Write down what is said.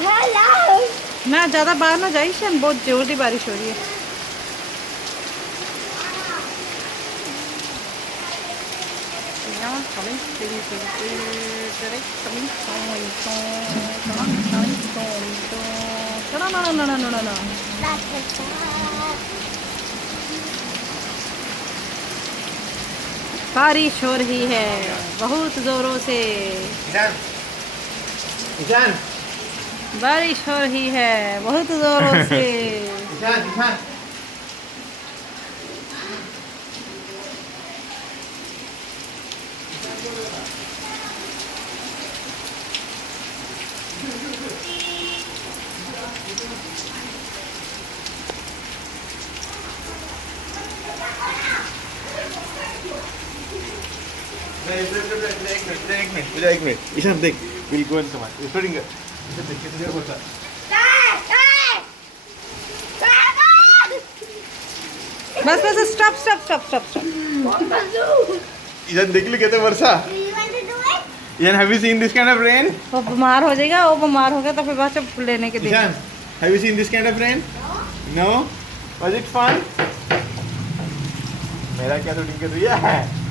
ना ज़्यादा बाहर ना जाइए ईशान, बहुत जोर की बारिश हो रही है। बारिश हो रही है बहुत जोरों से। ईशान बारिश हो रही है बहुत जोरों से। ईशान ईशान एक मिनट ईशान देख will go in command starting देख के तुझे बोलता बस बस stop stop stop stop stop. Ishaan देख ली कहते वर्षा Ishaan have you seen this kind of rain वो बीमार हो जाएगा, वो बीमार हो गया तो फिर बाद से लेने के लिए। Ishan have you seen this kind of rain no was it fun मेरा क्या तो ठीक है